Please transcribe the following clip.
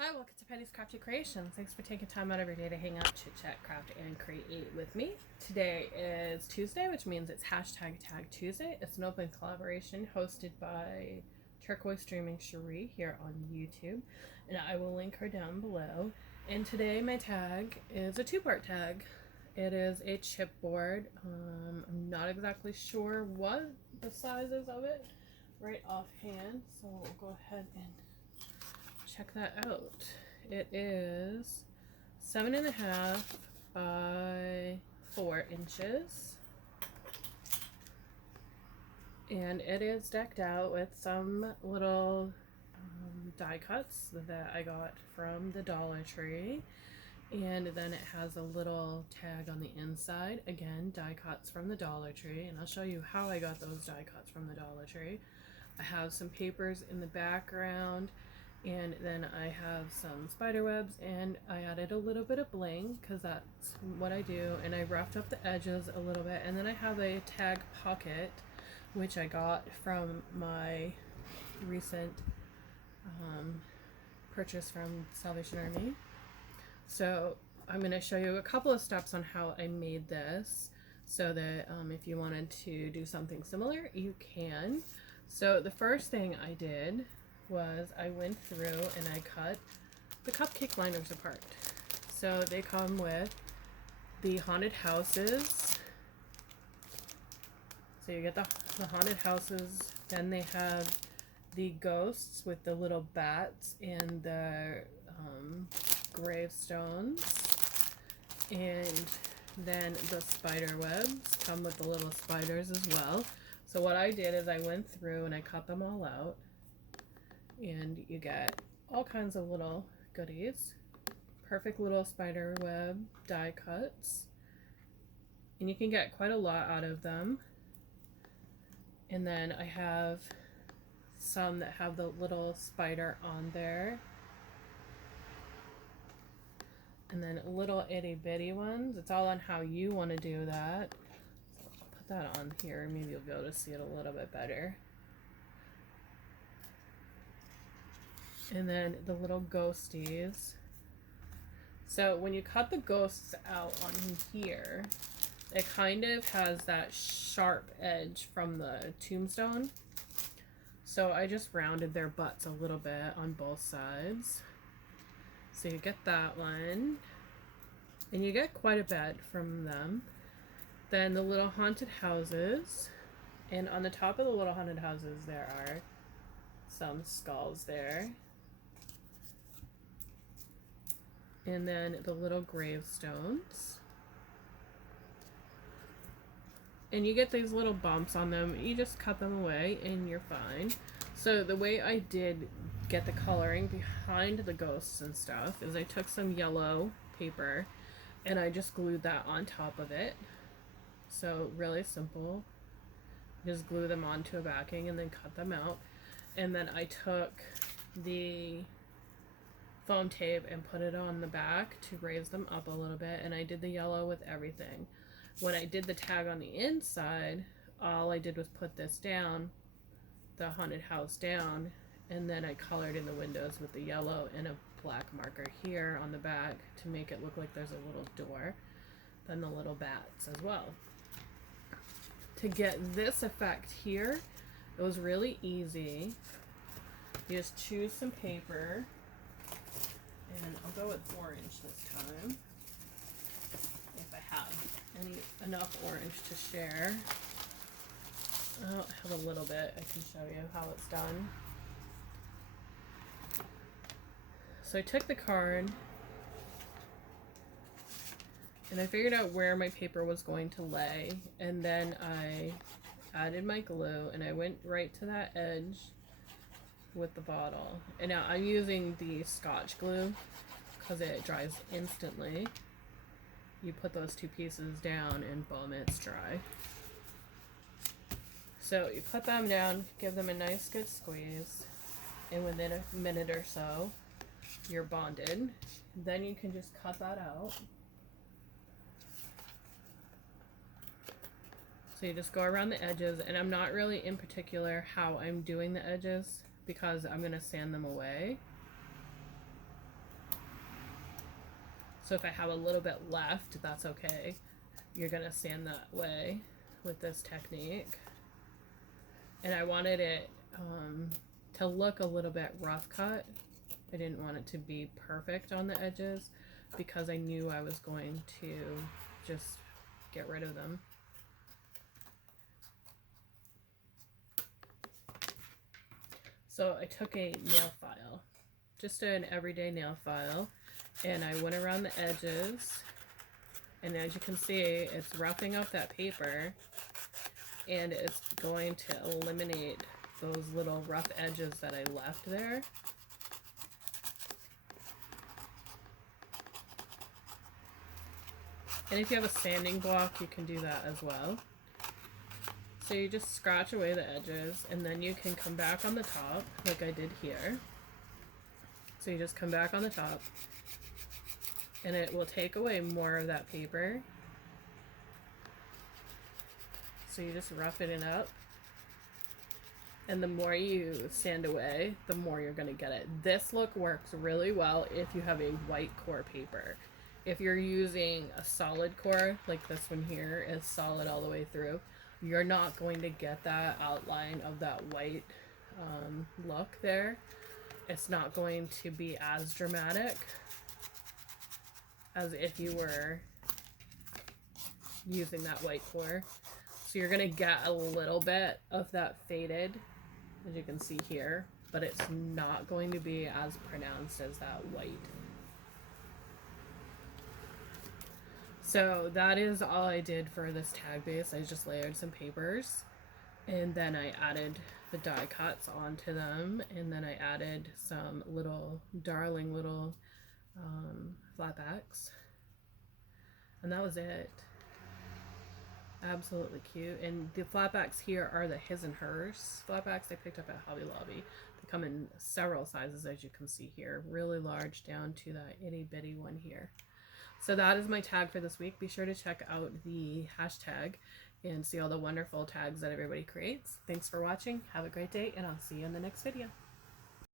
Hi, welcome to Penny's Crafty Creations. Thanks for taking time out of your day to hang out, chit chat, craft, and create with me. Today is Tuesday, which means it's hashtag Tag Tuesday. It's an open collaboration hosted by Turquoise Dreaming Cherie here on YouTube, and I will link her down below. And today my tag is a two-part tag. It is a chipboard. I'm not exactly sure what the sizes of it right offhand, so we'll go ahead and check that out. It is 7.5 by 4 inches, and it is decked out with some little die cuts that I got from the Dollar Tree, and then it has a little tag on the inside, again die cuts from the Dollar Tree, and I'll show you how I got those die cuts from the Dollar Tree. I have some papers in the background, and then I have some spider webs, and I added a little bit of bling because that's what I do, and I roughed up the edges a little bit, and then I have a tag pocket which I got from my recent purchase from Salvation Army. So I'm going to show you a couple of steps on how I made this so that if you wanted to do something similar, you can. So the first thing I did was I went through and I cut the cupcake liners apart. So they come with the haunted houses. So you get the haunted houses, then they have the ghosts with the little bats and the gravestones, and then the spider webs come with the little spiders as well. So what I did is I went through and I cut them all out, and you get all kinds of little goodies, perfect little spider web die cuts, and you can get quite a lot out of them. And then I have some that have the little spider on there, and then little itty bitty ones. It's all on how you want to do that. So I'll put that on here, maybe you'll be able to see it a little bit better. And then the little ghosties. So when you cut the ghosts out on here, it kind of has that sharp edge from the tombstone. So I just rounded their butts a little bit on both sides. So you get that one, and you get quite a bit from them. Then the little haunted houses, and on the top of the little haunted houses there are some skulls there. And then the little gravestones. And you get these little bumps on them. You just cut them away and you're fine. So the way I did get the coloring behind the ghosts and stuff is I took some yellow paper and I just glued that on top of it. So really simple. Just glue them onto a backing and then cut them out. And then I took the foam tape and put it on the back to raise them up a little bit, and I did the yellow with everything. When I did the tag on the inside, all I did was put this down, the haunted house down, and then I colored in the windows with the yellow and a black marker here on the back to make it look like there's a little door, then the little bats as well. To get this effect here, it was really easy. You just choose some paper, and I'll go with orange this time, if I have enough orange to share. I don't have a little bit. I can show you how it's done. So I took the card, and I figured out where my paper was going to lay, and then I added my glue, and I went right to that edge with the bottle. And now I'm using the Scotch glue because it dries instantly. You put those two pieces down and boom, it's dry. So you put them down, give them a nice good squeeze, and within a minute or so you're bonded. Then you can just cut that out. So you just go around the edges, and I'm not really in particular how I'm doing the edges because I'm going to sand them away. So if I have a little bit left, that's okay. You're gonna sand that way with this technique. And I wanted it to look a little bit rough cut. I didn't want it to be perfect on the edges because I knew I was going to just get rid of them. So I took a nail file, just an everyday nail file, and I went around the edges, and as you can see, it's roughing up that paper, and it's going to eliminate those little rough edges that I left there. And if you have a sanding block, you can do that as well. So you just scratch away the edges, and then you can come back on the top like I did here. So you just come back on the top, and it will take away more of that paper. So you just rough it up, and the more you sand away, the more you're going to get it. This look works really well if you have a white core paper. If you're using a solid core, like this one here is solid all the way through, you're not going to get that outline of that white look there. It's not going to be as dramatic as if you were using that white core. So you're going to get a little bit of that faded, as you can see here, but it's not going to be as pronounced as that white. So that is all I did for this tag base. I just layered some papers, and then I added the die cuts onto them, and then I added some little darling little flatbacks, and that was it. Absolutely cute. And the flatbacks here are the his and hers flatbacks I picked up at Hobby Lobby. They come in several sizes, as you can see here, really large down to that itty bitty one here. So that is my tag for this week. Be sure to check out the hashtag and see all the wonderful tags that everybody creates. Thanks for watching. Have a great day, and I'll see you in the next video.